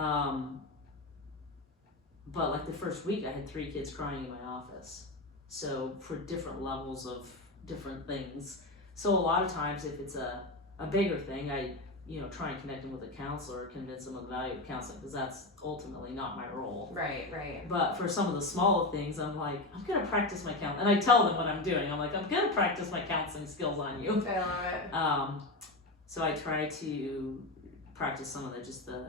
Um, but like the first week, I had 3 kids crying in my office. So for different levels of different things. So a lot of times, if it's a bigger thing, I try and connect them with a counselor, convince them of the value of counseling, because that's ultimately not my role. Right. But for some of the smaller things, I'm like, I'm gonna practice my counseling, and I tell them what I'm doing. I'm like, I'm gonna practice my counseling skills on you. I love it. So I try to practice some of the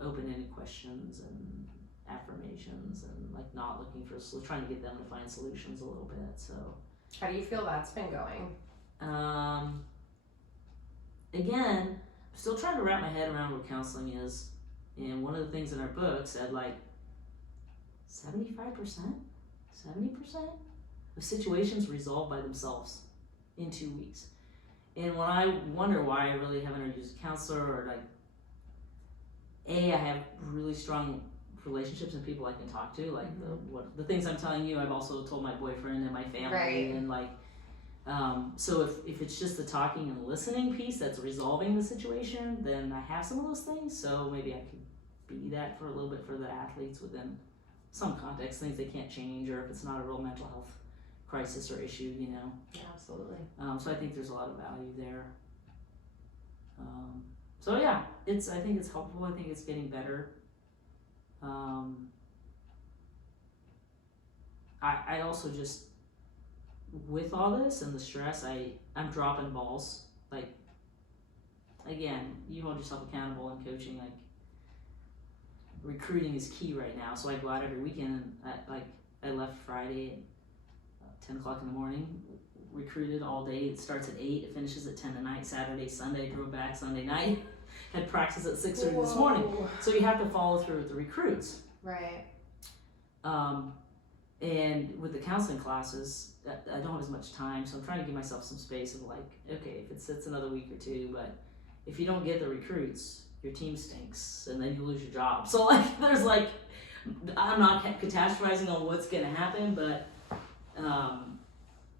open-ended questions and affirmations, and like not looking for trying to get them to find solutions a little bit. So how do you feel that's been going? Again, I'm still trying to wrap my head around what counseling is, and one of the things in our book said like 75%, 70% of situations resolve by themselves in 2 weeks. And when I wonder why I really haven't ever used a counselor, or like, I have really strong relationships and people I can talk to, like the things I'm telling you, I've also told my boyfriend and my family, right. And like, so if it's just the talking and listening piece that's resolving the situation, then I have some of those things. So maybe I could be that for a little bit for the athletes within some context, things they can't change, or if it's not a real mental health crisis or issue, Yeah, absolutely. So I think there's a lot of value there. So yeah, I think it's helpful. I think it's getting better. I also just, with all this and the stress, I'm dropping balls. Like, again, you hold yourself accountable in coaching. Like, recruiting is key right now. So I go out every weekend, and I left Friday at 10 o'clock in the morning, recruited all day. It starts at 8, it finishes at 10 at night. Saturday, Sunday, drove back Sunday night, had practice at 6:30 this morning. So you have to follow through with the recruits. Right. And with the counseling classes, I don't have as much time, so I'm trying to give myself some space of like, okay, if it sits another week or 2, but if you don't get the recruits, your team stinks, and then you lose your job. So like, there's like, I'm not catastrophizing on what's gonna happen, but I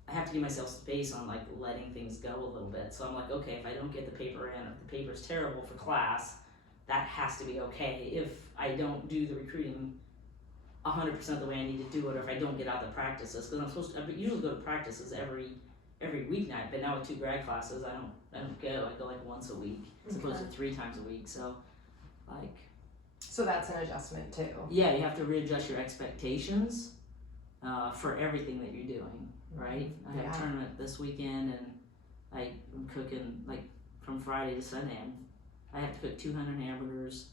have to give myself space on like letting things go a little bit. So I'm like, okay, if I don't get the paper in, if the paper's terrible for class, that has to be okay. If I don't do the recruiting 100% the way I need to do it, or if I don't get out the practices, because I usually go to practices every weeknight, but now with 2 grad classes, I don't go. I go like once a week as opposed to 3 times a week. So like, so that's an adjustment too. Yeah, you have to readjust your expectations for everything that you're doing, right? I have a tournament this weekend, and I'm cooking like from Friday to Sunday. I have to cook 200 hamburgers,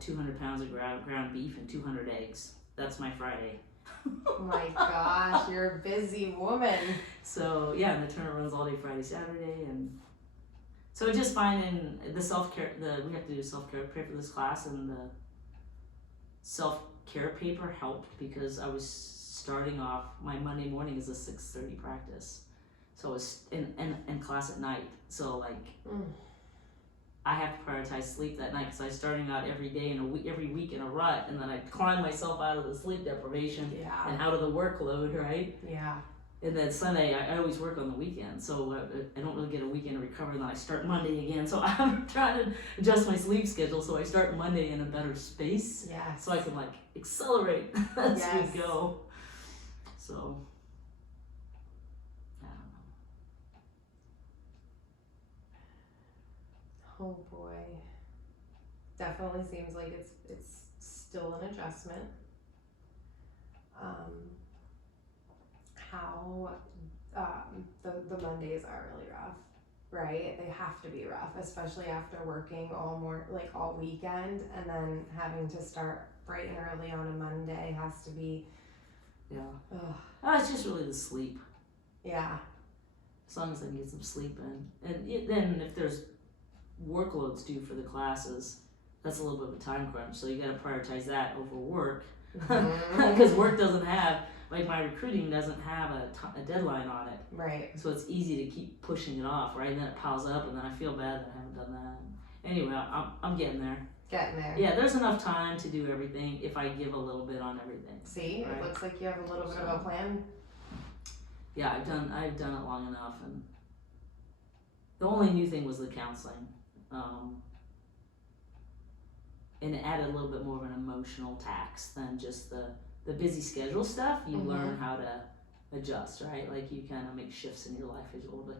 200 pounds of ground beef, and 200 eggs. That's my Friday. Oh my gosh, you're a busy woman. So yeah, and the tournament runs all day Friday, Saturday, and so just finding the self-care. We have to do self-care for this class, and the self-care paper helped because I was starting off my Monday morning is a 6:30 practice, so it's in class at night. So like. I have to prioritize sleep that night because I'm starting out every day every week in a rut, and then I climb myself out of the sleep deprivation and out of the workload, right? Yeah. And then Sunday, I always work on the weekend, so I don't really get a weekend to recover, and then I start Monday again. So I'm trying to adjust my sleep schedule so I start Monday in a better space, so I can like accelerate as we go. So. Oh boy. Definitely seems like it's still an adjustment. How the Mondays are really rough, right? They have to be rough, especially after working all weekend, and then having to start bright and early on a Monday has to be. Yeah. It's just really the sleep. Yeah. As long as I can get some sleep in, and then if there's workloads due for the classes, that's a little bit of a time crunch, so you got to prioritize that over work, because work doesn't have, like, my recruiting doesn't have a deadline on it, right? So it's easy to keep pushing it off, right? And then it piles up, and then I feel bad that I haven't done that. Anyway, I'm getting there. Yeah, there's enough time to do everything if I give a little bit on everything. See, right? It looks like you have a little bit of a plan. Yeah, I've done it long enough, and the only new thing was the counseling. and it added a little bit more of an emotional tax than just the busy schedule stuff. You learn how to adjust, right? Like you kind of make shifts in your life as you old, like